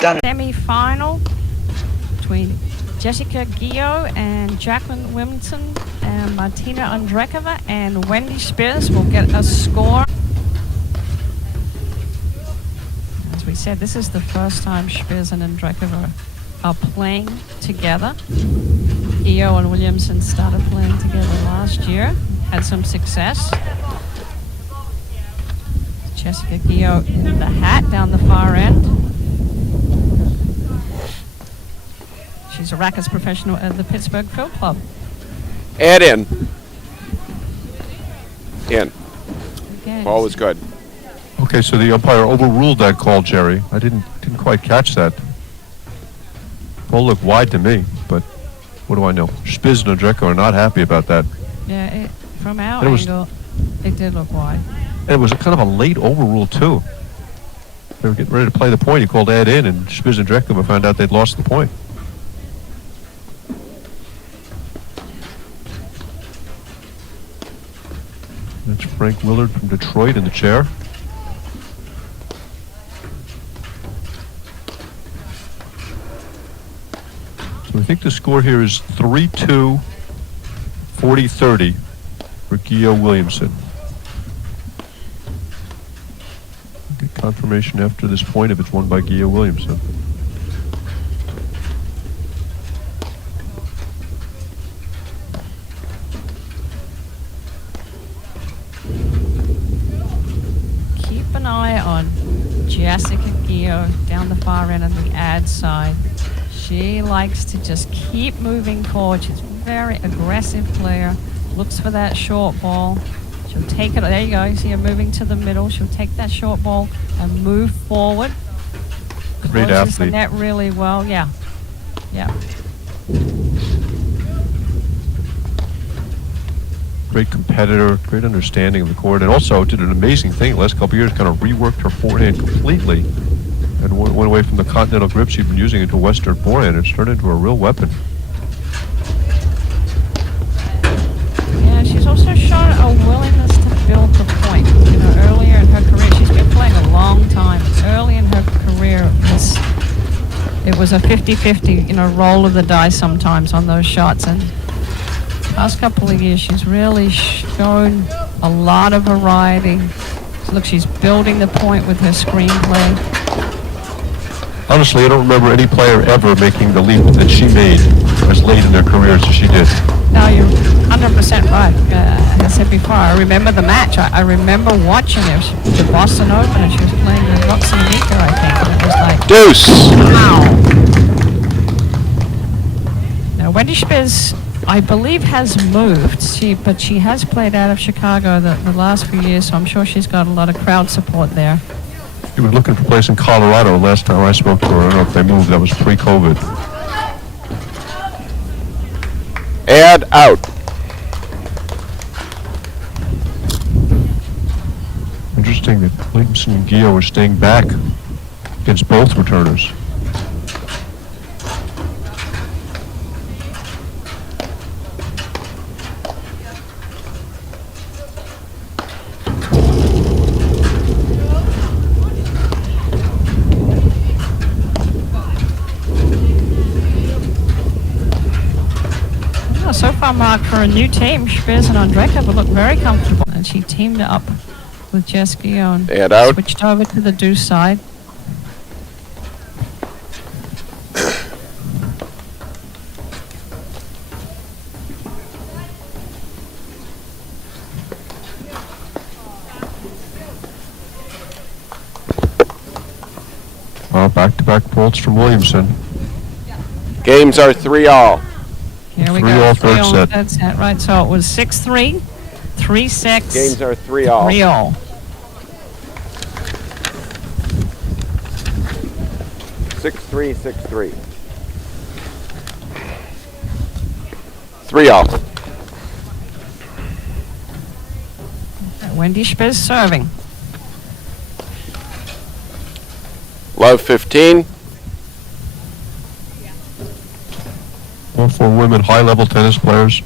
Done. Semi-final between Jessica Gio and Jacqueline Williamson and Martina Andrekova and Wendy Spears will get a score. As we said, this is the first time Spears and Andrekova are playing together. Gio and Williamson started playing together last year, had some success. Jessica Gio in the hat down the far end. She's a rackets professional at the Pittsburgh Field Club. Add in. Again, Ball was good. Okay, so the umpire overruled that call, Jerry. I didn't quite catch that. Ball looked wide to me, but what do I know? Spiz and Andreko are not happy about that. Yeah, from our angle, it did look wide. And it was a kind of a late overrule, too. They were getting ready to play the point. He called add in, and Spiz and Andrekova found out they'd lost the point. That's Frank Willard from Detroit in the chair. So I think the score here is 3-2, 40-30 for Gio Williamson. Get confirmation after this point if it's won by Gio Williamson. Keep an eye on Jessica Gio down the far end on the ad side. She likes to just keep moving forward. She's a very aggressive player. Looks for that short ball. She'll take it. There you go. You see her moving to the middle. She'll take that short ball and move forward. Great Closes the athlete. net really well. Yeah. Yeah. Great competitor, great understanding of the court, and also did an amazing thing the last couple of years, kind of reworked her forehand completely and went away from the continental grip she'd been using into Western forehand. It's turned into a real weapon. Yeah, she's also shown a willingness to build the point. You know, earlier in her career, she's been playing a long time. Early in her career, it was a 50-50, roll of the dice sometimes on those shots. And past couple of years, she's really shown a lot of variety. So look, she's building the point with her screenplay. Honestly, I don't remember any player ever making the leap that she made as late in their careers as she did. No, you're 100% right. As I said before, I remember the match. I remember watching it. It was the Boston Open, and she was playing with Roxy Mika, I think. And it was like, Deuce! Wow. Now, Wendy Spears, I believe, has moved, but she has played out of Chicago the last few years, so I'm sure she's got a lot of crowd support there. She was looking for a place in Colorado last time I spoke to her. I don't know if they moved. That was pre-COVID. Add out. Interesting that Williamson and Gio are staying back against both returners. So far, Mark, for a new team, Spears and Andrekova look very comfortable. And she teamed up with Jess Gio and Add out. switched over to the deuce side. Well, back-to-back faults from Williamson. Games are 3-all. Here we 3-all go. third 3-all set. third set. Right, so it was 6-3, 3-6. Games are 3-all. 3-all. 6-3, 6-3. 3-all. Wendy Spears serving. Love 15. All four women high-level tennis players.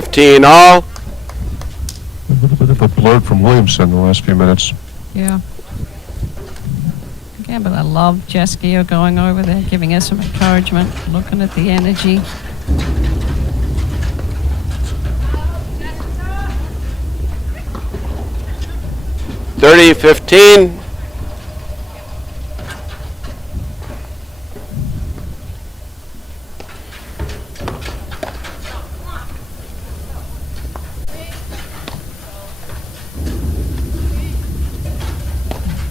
15 all. A little bit of a blurt from Williamson in the last few minutes. Yeah. Again, but I love Jess Gio going over there, giving us some encouragement, looking at the energy. Thirty 15.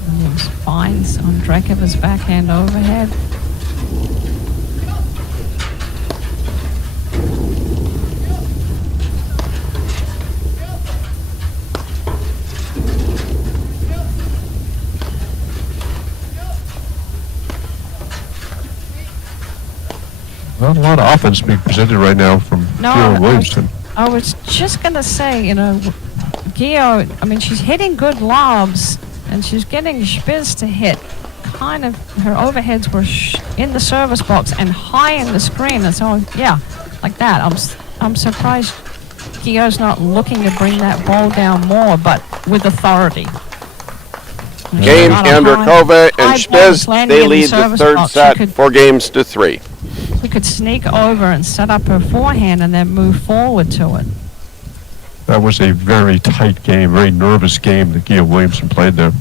Williams finds Andrekova's backhand overhead. Not a lot of offense being presented right now from Gio Williamson. I was just going to say, Gio, I mean, she's hitting good lobs, and she's getting Spiz to hit. Kind of, her overheads were in the service box and high in the screen, and so, yeah, like that. I'm surprised Gio's not looking to bring that ball down more, but with authority. Game, Andrakova and Spiz, they lead the third box. set 4-3. We could sneak over and set up her forehand and then move forward to it. That was a very tight game, very nervous game that Gio Williamson played there.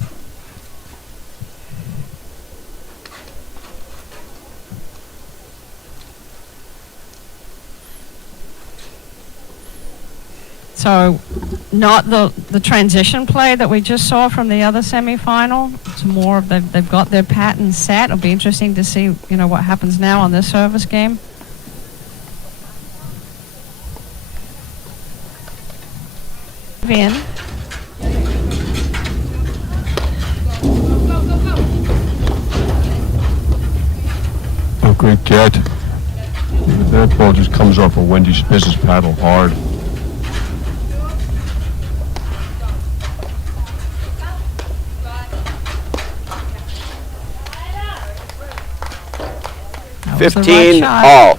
So, not the transition play that we just saw from the other semifinal. It's more of they've got their pattern set. It'll be interesting to see, what happens now on this service game. In. Oh, great get. That ball just comes off of Wendy Spiz's paddle hard. That was the right 15 shot. all.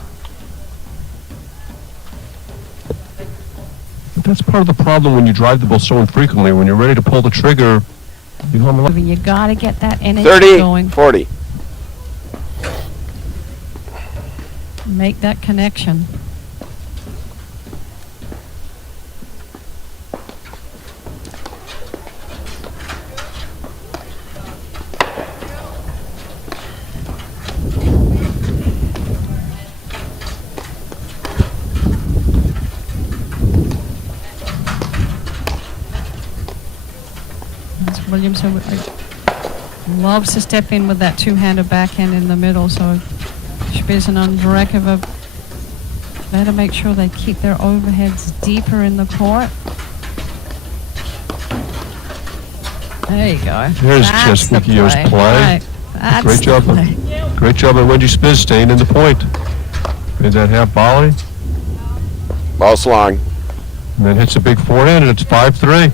But that's part of the problem when you drive the ball so infrequently. When you're ready to pull the trigger, you don't have You got to get that energy 30 going. 40. Make that connection. Williamson loves to step in with that two-handed backhand in the middle, so Spiz and Andrakova better make sure they keep their overheads deeper in the court. There you go. There's That's just the Gio's play. Right. That's Great job, the play. great job by Wendy Spiz staying in the point. Made that half volley, Ball's long. and then hits a big forehand, and it's 5-3.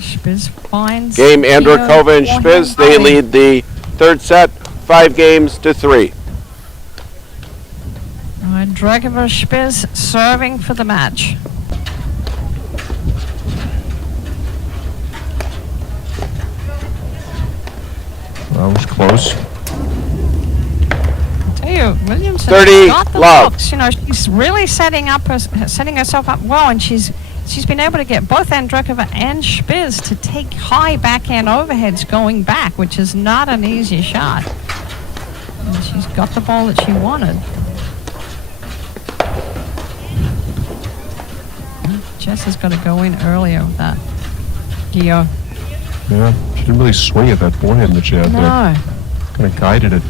Spiz finds Game, Gio Andrakova and forehand Spiz, they volley. lead the third set 5-3. Andrakova Spiz serving for the match. That was close. I tell you, Williamson 30 got the love. looks. She's really setting herself up well, and she's been able to get both Andrakova and Spiz to take high backhand overheads going back, which is not an easy shot. And she's got the ball that she wanted. Jess has got to go in earlier with that. Gio. Yeah, she didn't really swing at that forehand that she had there. No. Kind of guided it.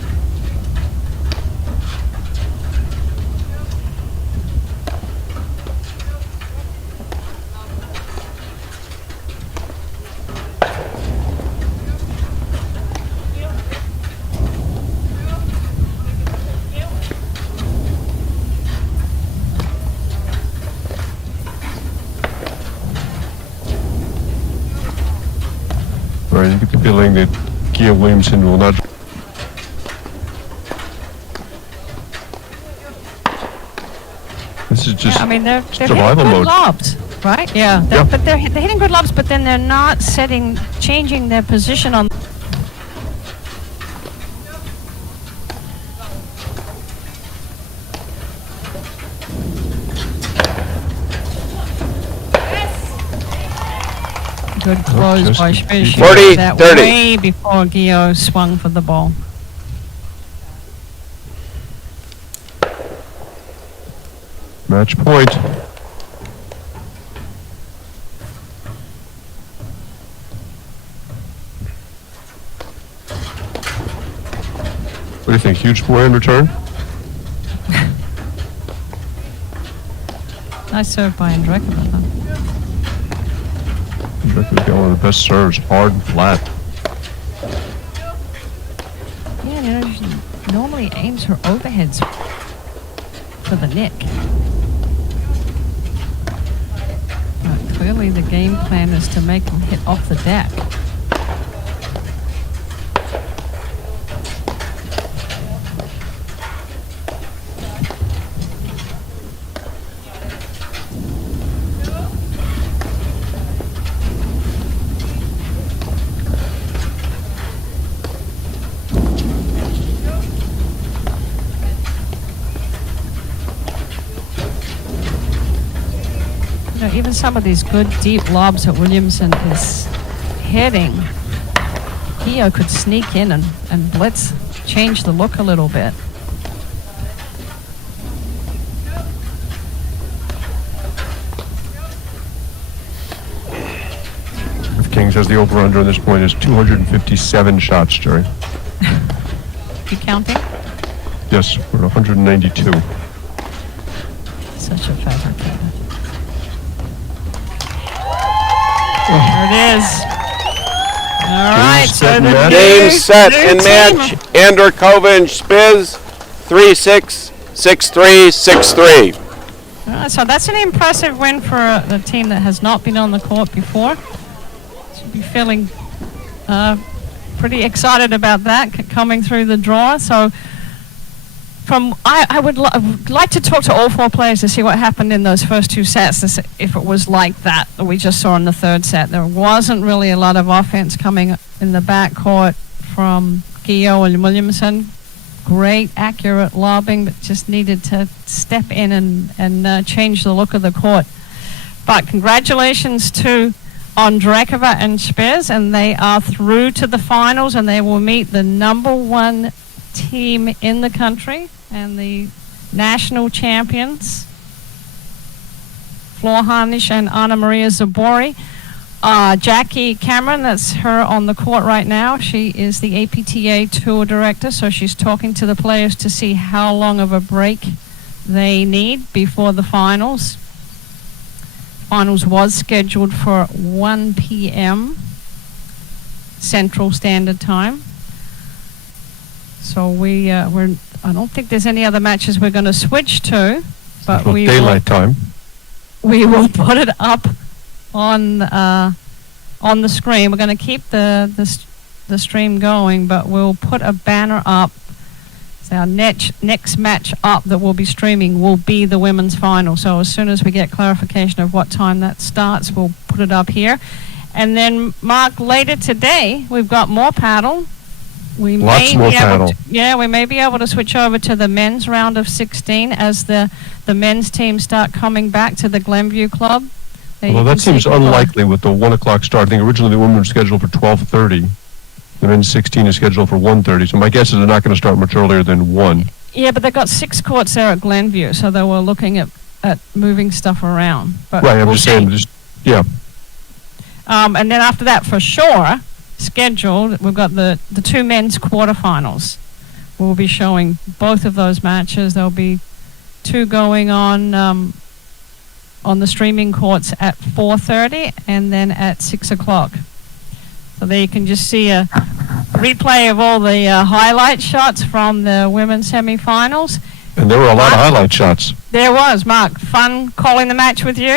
Right, you get the feeling that Gio Williamson will not. This is just Yeah, I mean, they're hitting survival good mode. lobs, right? Yeah, Yeah. but they're hitting good lobs, but then they're not changing their position on. Good close by Spiz. She 40, got that 30. way before Gio swung for the ball. Match point. What do you think? Huge forehand return? Nice serve by Andrekova, though. Andrekova's got one of the best serves, hard and flat. Yeah, you know, she normally aims her overheads for the neck. But clearly the game plan is to make them hit off the deck. You know, even some of these good deep lobs that Williamson is hitting, Gio could sneak in and blitz, change the look a little bit. If Kings has the over-under at this point is 257 shots, Jerry. You counting? Yes, we're at 192. Such a fabricator. There it is. All right, so set, the and Game, set, new and team- match. Andrekova and Spiz, 3-6, 6-3, 6-3. All right, so that's an impressive win for a team that has not been on the court before. Should be feeling pretty excited about that coming through the draw. So I would like to talk to all four players to see what happened in those first two sets, if it was like that we just saw in the third set. There wasn't really a lot of offense coming in the backcourt from Gio and Williamson. Great, accurate lobbing, but just needed to step in and change the look of the court. But congratulations to Andrekova and Spiz, and they are through to the finals, and they will meet the number one team in the country and the national champions, Flor Harnisch and Anna Maria Zabori. Jackie Cameron, that's her on the court right now. She is the APTA tour director, so she's talking to the players to see how long of a break they need before the finals. Finals was scheduled for 1 p.m. Central Standard Time. So I don't think there's any other matches we're going to switch to, but Central we daylight time. we will put it up on the screen. We're going to keep the stream going, but we'll put a banner up. So our next match up that we'll be streaming will be the women's final. So as soon as we get clarification of what time that starts, we'll put it up here. And then, Mark, later today, we've got more paddle. Lots more paddle. We may be able to switch over to the men's round of 16 as the men's team start coming back to the Glenview Club. Well, that seems unlikely with the 1 o'clock start. I think originally the women were scheduled for 12:30. The men's 16 is scheduled for 1:30. So my guess is they're not going to start much earlier than 1. Yeah, but they've got 6 courts there at Glenview, so they were looking at moving stuff around. But Right, I'm we'll just saying, yeah. And then after that, for sure, scheduled, we've got the 2 men's quarterfinals. We'll be showing both of those matches. There'll be 2 going on the streaming courts at 4:30 and then at 6 o'clock. So there you can just see a replay of all the highlight shots from the women's semifinals. And there were a lot of highlight shots. There was, Mark. Fun calling the match with you.